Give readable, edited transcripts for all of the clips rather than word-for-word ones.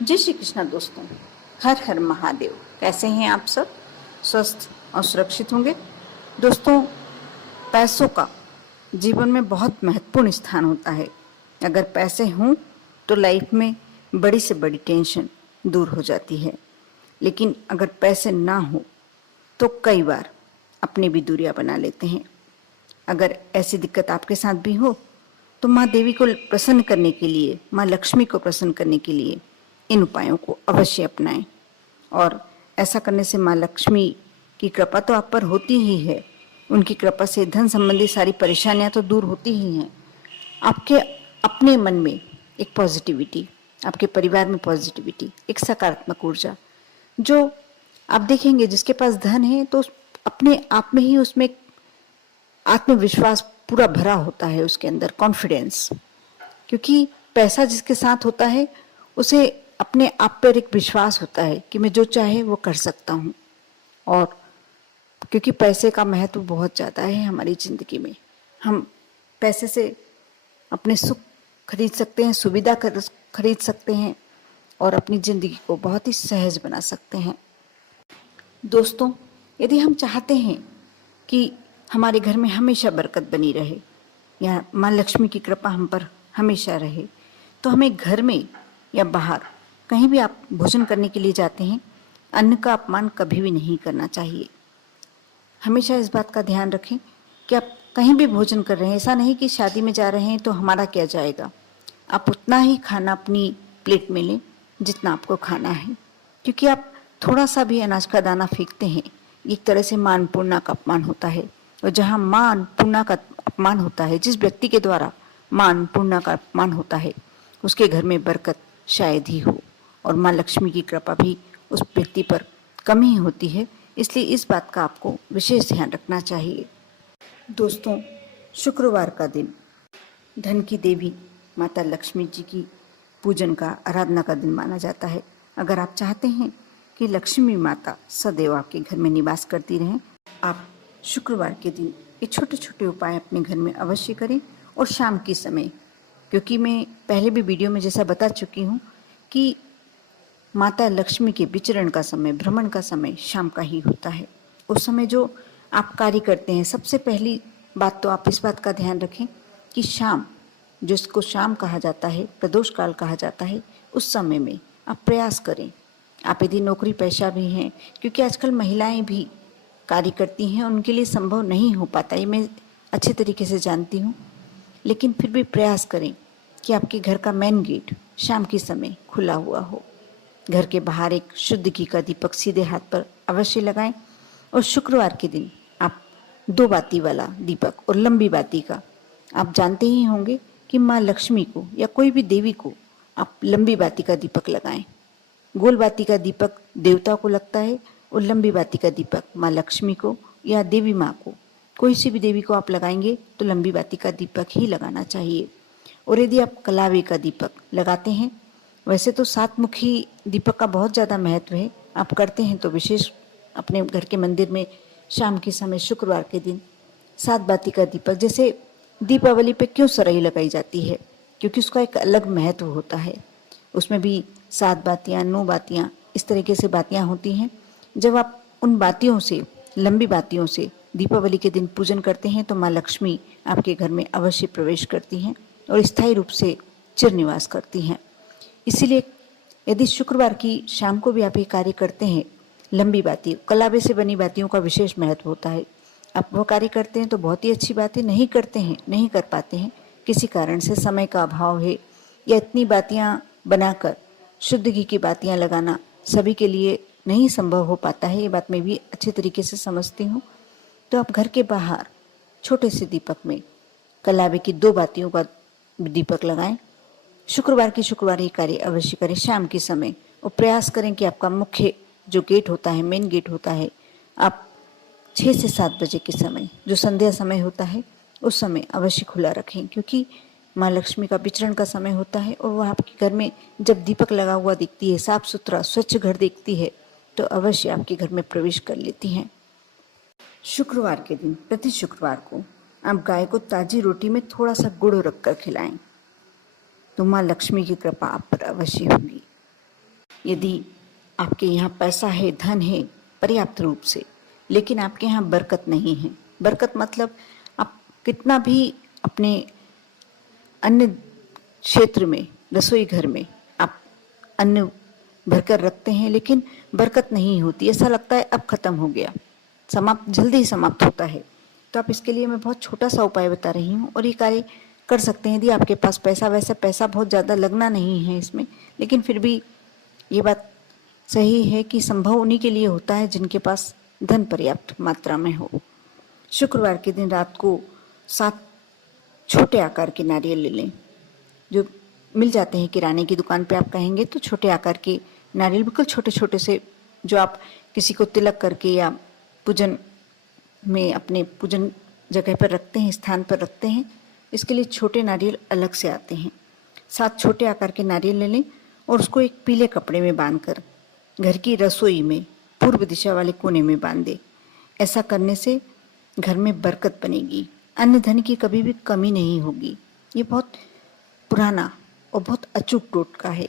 जय श्री कृष्णा दोस्तों। हर हर महादेव। कैसे हैं आप सब? स्वस्थ और सुरक्षित होंगे। दोस्तों, पैसों का जीवन में बहुत महत्वपूर्ण स्थान होता है। अगर पैसे हों तो लाइफ में बड़ी से बड़ी टेंशन दूर हो जाती है, लेकिन अगर पैसे ना हो तो कई बार अपनी भी दूरियां बना लेते हैं। अगर ऐसी दिक्कत आपके साथ भी हो तो माँ देवी को प्रसन्न करने के लिए, माँ लक्ष्मी को प्रसन्न करने के लिए इन उपायों को अवश्य अपनाएं। और ऐसा करने से माँ लक्ष्मी की कृपा तो आप पर होती ही है। उनकी कृपा से धन संबंधी सारी परेशानियां तो दूर होती ही हैं। आपके अपने मन में एक पॉजिटिविटी, आपके परिवार में पॉजिटिविटी, एक सकारात्मक ऊर्जा, जो आप देखेंगे जिसके पास धन है तो अपने आप में ही उसमें आत्मविश्वास पूरा भरा होता है, उसके अंदर कॉन्फिडेंस। क्योंकि पैसा जिसके साथ होता है उसे अपने आप पर एक विश्वास होता है कि मैं जो चाहे वो कर सकता हूँ। और क्योंकि पैसे का महत्व बहुत ज़्यादा है हमारी ज़िंदगी में, हम पैसे से अपने सुख खरीद सकते हैं, सुविधा खरीद सकते हैं और अपनी ज़िंदगी को बहुत ही सहज बना सकते हैं। दोस्तों, यदि हम चाहते हैं कि हमारे घर में हमेशा बरकत बनी रहे या माँ लक्ष्मी की कृपा हम पर हमेशा रहे, तो हमें घर में या बाहर कहीं भी आप भोजन करने के लिए जाते हैं, अन्न का अपमान कभी भी नहीं करना चाहिए। हमेशा इस बात का ध्यान रखें कि आप कहीं भी भोजन कर रहे हैं, ऐसा नहीं कि शादी में जा रहे हैं तो हमारा क्या जाएगा। आप उतना ही खाना अपनी प्लेट में लें जितना आपको खाना है, क्योंकि आप थोड़ा सा भी अनाज का दाना फेंकते हैं, एक तरह से माँ अन्नपूर्णा का अपमान होता है। और जहाँ माँ अन्नपूर्णा का अपमान होता है, जिस व्यक्ति के द्वारा माँ अन्नपूर्णा का अपमान होता है, उसके घर में बरकत शायद ही हो और माँ लक्ष्मी की कृपा भी उस व्यक्ति पर कम ही होती है। इसलिए इस बात का आपको विशेष ध्यान रखना चाहिए। दोस्तों, शुक्रवार का दिन धन की देवी माता लक्ष्मी जी की पूजन का, आराधना का दिन माना जाता है। अगर आप चाहते हैं कि लक्ष्मी माता सदैव आपके घर में निवास करती रहें, आप शुक्रवार के दिन ये छोटे छोटे उपाय अपने घर में अवश्य करें। और शाम के समय, क्योंकि मैं पहले भी वीडियो में जैसा बता चुकी हूँ कि माता लक्ष्मी के विचरण का समय, भ्रमण का समय शाम का ही होता है। उस समय जो आप कार्य करते हैं, सबसे पहली बात तो आप इस बात का ध्यान रखें कि शाम, जिसको शाम कहा जाता है, प्रदोष काल कहा जाता है, उस समय में आप प्रयास करें। आप यदि नौकरी पेशा भी हैं, क्योंकि आजकल महिलाएं भी कार्य करती हैं, उनके लिए संभव नहीं हो पाता, ये मैं अच्छे तरीके से जानती हूँ, लेकिन फिर भी प्रयास करें कि आपके घर का मेन गेट शाम के समय खुला हुआ हो। घर के बाहर एक शुद्ध घी का दीपक सीधे हाथ पर अवश्य लगाएं। और शुक्रवार के दिन आप 2 बाती वाला दीपक और लंबी बाती का, आप जानते ही होंगे कि माँ लक्ष्मी को या कोई भी देवी को आप लंबी बाती का दीपक लगाएं। गोल बाती का दीपक देवता को लगता है और लंबी बाती का दीपक माँ लक्ष्मी को या देवी माँ को, कोई सी भी देवी को आप लगाएंगे तो लंबी बाती का दीपक ही लगाना चाहिए। और यदि आप कलावे का दीपक लगाते हैं, वैसे तो 7 मुखी दीपक का बहुत ज़्यादा महत्व है, आप करते हैं तो विशेष अपने घर के मंदिर में शाम के समय शुक्रवार के दिन 7 बाती का दीपक, जैसे दीपावली पे क्यों सराई लगाई जाती है, क्योंकि उसका एक अलग महत्व होता है। उसमें भी 7 बातियाँ, 9 बातियाँ, इस तरीके से बातियाँ होती हैं। जब आप उन बातियों से, लंबी बातियों से दीपावली के दिन पूजन करते हैं तो माँ लक्ष्मी आपके घर में अवश्य प्रवेश करती हैं और स्थायी रूप से चिर निवास करती हैं। इसीलिए यदि शुक्रवार की शाम को भी आप ये कार्य करते हैं, लंबी बाती, कलावे से बनी बातियों का विशेष महत्व होता है। आप वो कार्य करते हैं तो बहुत ही अच्छी बात है, नहीं करते हैं, नहीं कर पाते हैं, किसी कारण से समय का अभाव है या इतनी बातियाँ बनाकर शुद्ध घी की बातियाँ लगाना सभी के लिए नहीं संभव हो पाता है, ये बात मैं भी अच्छे तरीके से समझती हूँ, तो आप घर के बाहर छोटे से दीपक में कलावे की 2 बातियों का दीपक लगाएं। शुक्रवार की शुक्रवार ये कार्य अवश्य करें शाम के समय, और प्रयास करें कि आपका मुख्य जो गेट होता है, मेन गेट होता है, आप 6 से 7 बजे के समय, जो संध्या समय होता है, उस समय अवश्य खुला रखें, क्योंकि माँ लक्ष्मी का विचरण का समय होता है और वह आपके घर में जब दीपक लगा हुआ दिखती है, साफ सुथरा स्वच्छ घर देखती है, तो अवश्य आपके घर में प्रवेश कर लेती हैं। शुक्रवार के दिन, प्रति शुक्रवार को आप गाय को ताजी रोटी में थोड़ा सा गुड़ रखकर खिलाएं, तो माँ लक्ष्मी की कृपा आप पर अवश्य होगी। यदि आपके यहाँ पैसा है, धन है पर्याप्त रूप से, लेकिन आपके यहाँ बरकत नहीं है, बरकत मतलब आप कितना भी अपने अन्य क्षेत्र में, रसोई घर में आप अन्न भरकर रखते हैं लेकिन बरकत नहीं होती, ऐसा लगता है अब खत्म हो गया, समाप्त, जल्दी ही समाप्त होता है। तो आप इसके लिए मैं बहुत छोटा सा उपाय बता रही हूँ और ये कार्य कर सकते हैं यदि आपके पास पैसा, वैसे पैसा बहुत ज़्यादा लगना नहीं है इसमें, लेकिन फिर भी ये बात सही है कि संभव उन्हीं के लिए होता है जिनके पास धन पर्याप्त मात्रा में हो। शुक्रवार के दिन रात को 7 छोटे आकार के नारियल ले लें, जो मिल जाते हैं किराने की दुकान पे, आप कहेंगे तो छोटे आकार के नारियल, बिल्कुल छोटे छोटे से, जो आप किसी को तिलक करके या पूजन में अपने पूजन जगह पर रखते हैं, स्थान पर रखते हैं, इसके लिए छोटे नारियल अलग से आते हैं। 7 छोटे आकार के नारियल ले लें और उसको एक पीले कपड़े में बांधकर घर की रसोई में पूर्व दिशा वाले कोने में बांध दें। ऐसा करने से घर में बरकत बनेगी, अन्न धन की कभी भी कमी नहीं होगी। ये बहुत पुराना और बहुत अचूक टोटका है।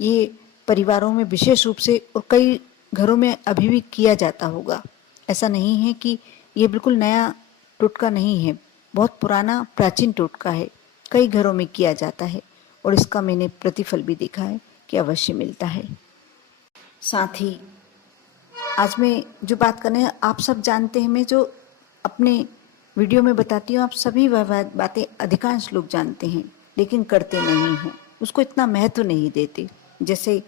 ये परिवारों में विशेष रूप से और कई घरों में अभी भी किया जाता होगा। ऐसा नहीं है कि ये बिल्कुल नया टोटका नहीं है, बहुत पुराना प्राचीन टोटका है, कई घरों में किया जाता है और इसका मैंने प्रतिफल भी देखा है कि अवश्य मिलता है। साथ ही आज मैं जो बात करने हैं आप सब जानते हैं, मैं जो अपने वीडियो में बताती हूँ आप सभी वह बातें अधिकांश लोग जानते हैं लेकिन करते नहीं हैं, उसको इतना महत्व नहीं देते। जैसे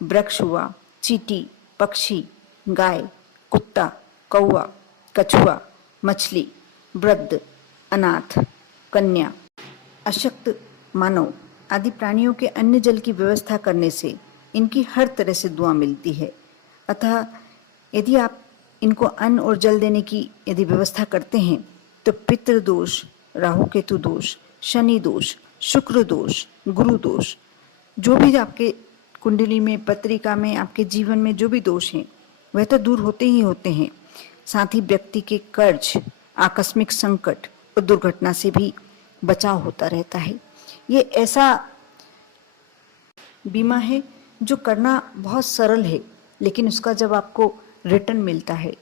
वृक्ष हुआ, चींटी, पक्षी, गाय, कुत्ता, कौवा, कछुआ, मछली, वृद्ध, अनाथ, कन्या, अशक्त मानव आदि प्राणियों के अन्न जल की व्यवस्था करने से इनकी हर तरह से दुआ मिलती है। अतः यदि आप इनको अन्न और जल देने की यदि व्यवस्था करते हैं तो पितृ दोष, राहु केतु दोष, शनि दोष, शुक्र दोष, गुरु दोष, जो भी आपके कुंडली में, पत्रिका में, आपके जीवन में जो भी दोष हैं वह तो दूर होते ही होते हैं। साथ ही व्यक्ति के कर्ज, आकस्मिक संकट और दुर्घटना से भी बचाव होता रहता है। ये ऐसा बीमा है जो करना बहुत सरल है, लेकिन उसका जब आपको रिटर्न मिलता है,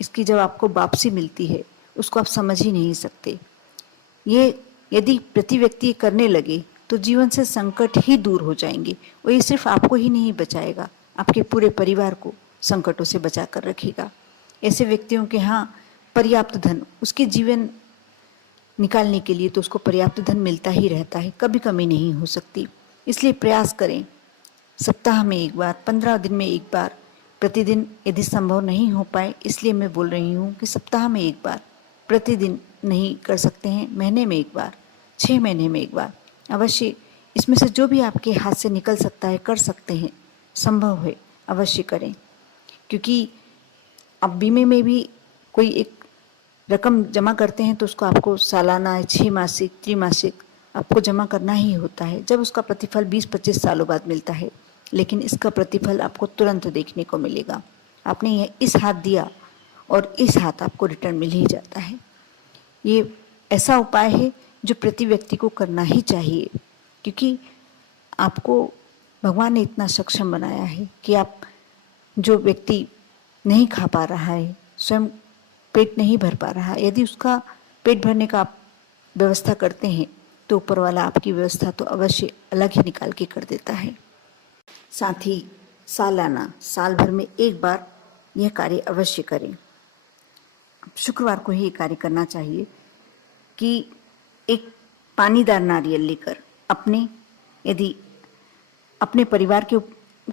इसकी जब आपको वापसी मिलती है, उसको आप समझ ही नहीं सकते। ये यदि प्रति व्यक्ति करने लगे तो जीवन से संकट ही दूर हो जाएंगे और ये सिर्फ आपको ही नहीं बचाएगा, आपके पूरे परिवार को संकटों से बचा कर रखेगा। ऐसे व्यक्तियों के यहाँ पर्याप्त धन, उसके जीवन निकालने के लिए तो उसको पर्याप्त धन मिलता ही रहता है, कभी कमी नहीं हो सकती। इसलिए प्रयास करें, सप्ताह में एक बार, 15 दिन में एक बार, प्रतिदिन यदि संभव नहीं हो पाए, इसलिए मैं बोल रही हूँ कि सप्ताह में एक बार, प्रतिदिन नहीं कर सकते हैं, महीने में एक बार, 6 महीने में एक बार, अवश्य इसमें से जो भी आपके हाथ से निकल सकता है कर सकते हैं, संभव है अवश्य करें। क्योंकि अब बीमे में भी कोई एक रकम जमा करते हैं तो उसको आपको सालाना, 6 मासिक, त्रिमासिक आपको जमा करना ही होता है, जब उसका प्रतिफल 20-25 सालों बाद मिलता है। लेकिन इसका प्रतिफल आपको तुरंत देखने को मिलेगा। आपने यह इस हाथ दिया और इस हाथ आपको रिटर्न मिल ही जाता है। ये ऐसा उपाय है जो प्रति व्यक्ति को करना ही चाहिए, क्योंकि आपको भगवान ने इतना सक्षम बनाया है कि आप, जो व्यक्ति नहीं खा पा रहा है, स्वयं पेट नहीं भर पा रहा, यदि उसका पेट भरने का आप व्यवस्था करते हैं तो ऊपर वाला आपकी व्यवस्था तो अवश्य अलग ही निकाल के कर देता है। साथ ही सालाना, साल भर में एक बार यह कार्य अवश्य करें। शुक्रवार को ही ये कार्य करना चाहिए कि एक पानीदार नारियल लेकर यदि अपने परिवार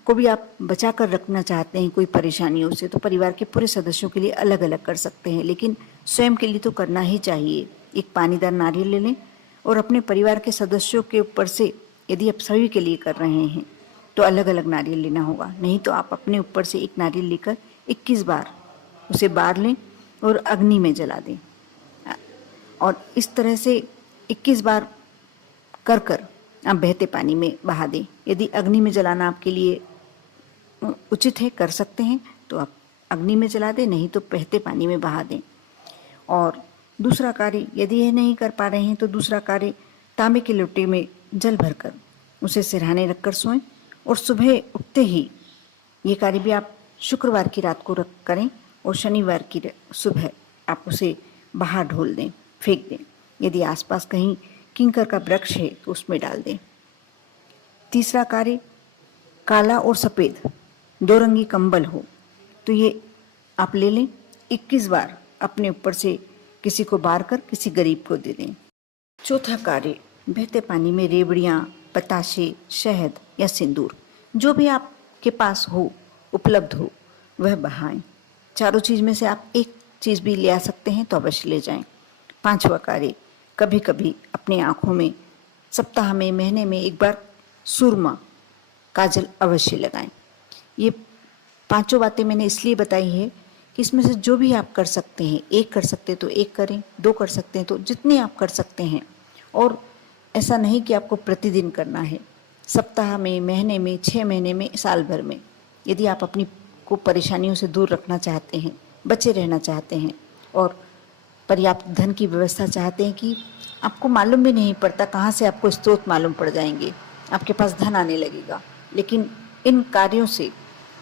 को भी आप बचा कर रखना चाहते हैं कोई परेशानियों से, तो परिवार के पूरे सदस्यों के लिए अलग अलग कर सकते हैं, लेकिन स्वयं के लिए तो करना ही चाहिए। एक पानीदार नारियल ले लें और अपने परिवार के सदस्यों के ऊपर से, यदि आप सभी के लिए कर रहे हैं तो अलग अलग नारियल लेना होगा, नहीं तो आप अपने ऊपर से एक नारियल लेकर 21 बार उसे बार लें और अग्नि में जला दें। और इस तरह से 21 बार कर आप बहते पानी में बहा दें। यदि अग्नि में जलाना आपके लिए उचित है, कर सकते हैं, तो आप अग्नि में जला दें, नहीं तो बहते पानी में बहा दें। और दूसरा कार्य, यदि यह नहीं कर पा रहे हैं तो दूसरा कार्य, तांबे के लोटे में जल भरकर उसे सिरहाने रखकर सोएं और सुबह उठते ही ये कार्य भी आप शुक्रवार की रात को करें और शनिवार की सुबह आप उसे बाहर ढोल दें, फेंक दें। यदि आसपास कहीं किंकर का वृक्ष है तो उसमें डाल दें। तीसरा कार्य, काला और सफ़ेद 2 रंगी कंबल हो तो ये आप ले लें, 21 बार अपने ऊपर से किसी को बार कर किसी गरीब को दे दें। चौथा कार्य, बहते पानी में रेवड़ियाँ, बताशे, शहद या सिंदूर जो भी आपके पास हो, उपलब्ध हो, वह बहाएं। चारों चीज़ में से आप एक चीज़ भी ले आ सकते हैं तो अवश्य ले जाएं। पांचवा कार्य, कभी कभी अपनी आँखों में सप्ताह में, महीने में एक बार सुरमा, काजल अवश्य लगाएं। ये पांचों बातें मैंने इसलिए बताई है कि इसमें से जो भी आप कर सकते हैं, एक कर सकते हैं तो एक करें, 2 कर सकते हैं तो जितने आप कर सकते हैं। और ऐसा नहीं कि आपको प्रतिदिन करना है, सप्ताह में, महीने में, 6 महीने में, साल भर में। यदि आप अपनी को परेशानियों से दूर रखना चाहते हैं, बचे रहना चाहते हैं और पर्याप्त धन की व्यवस्था चाहते हैं कि आपको मालूम भी नहीं पड़ता कहाँ से आपको स्रोत मालूम पड़ जाएंगे, आपके पास धन आने लगेगा। लेकिन इन कार्यों से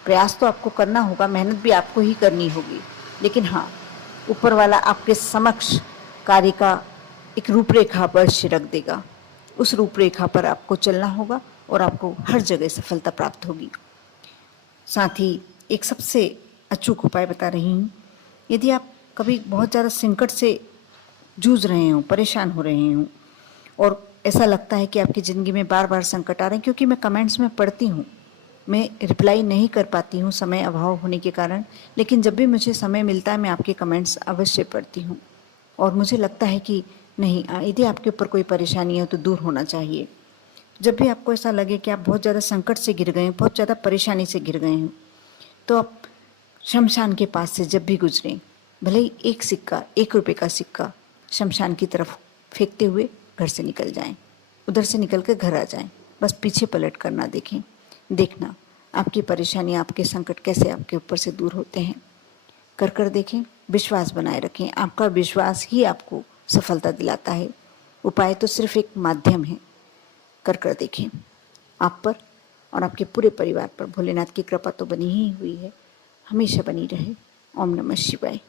प्रयास तो आपको करना होगा, मेहनत भी आपको ही करनी होगी, लेकिन हाँ, ऊपर वाला आपके समक्ष कार्य का एक रूपरेखा अवश्य रख देगा। उस रूपरेखा पर आपको चलना होगा और आपको हर जगह सफलता प्राप्त होगी। साथ ही एक सबसे अचूक उपाय बता रही हूँ। यदि आप कभी बहुत ज़्यादा संकट से जूझ रहे हों, परेशान हो रहे हों और ऐसा लगता है कि आपकी ज़िंदगी में बार बार संकट आ रहे हैं, क्योंकि मैं कमेंट्स में पढ़ती हूँ, मैं रिप्लाई नहीं कर पाती हूँ समय अभाव होने के कारण, लेकिन जब भी मुझे समय मिलता है मैं आपके कमेंट्स अवश्य पढ़ती हूँ और मुझे लगता है कि नहीं, यदि आपके ऊपर कोई परेशानी है तो दूर होना चाहिए। जब भी आपको ऐसा लगे कि आप बहुत ज़्यादा संकट से घिर गए हैं, बहुत ज़्यादा परेशानी से घिर गए हैं, तो आप शमशान के पास से जब भी गुजरें, भले ही एक सिक्का, 1 रुपये का सिक्का शमशान की तरफ फेंकते हुए घर से निकल जाएं, उधर से निकल कर घर आ जाएं। बस पीछे पलट कर ना देखें। देखना आपकी परेशानी, आपके संकट कैसे आपके ऊपर से दूर होते हैं। कर देखें, विश्वास बनाए रखें। आपका विश्वास ही आपको सफलता दिलाता है। उपाय तो सिर्फ एक माध्यम है। कर देखें। आप पर और आपके पूरे परिवार पर भोलेनाथ की कृपा तो बनी ही हुई है, हमेशा बनी रहे। ओम नमः शिवाय।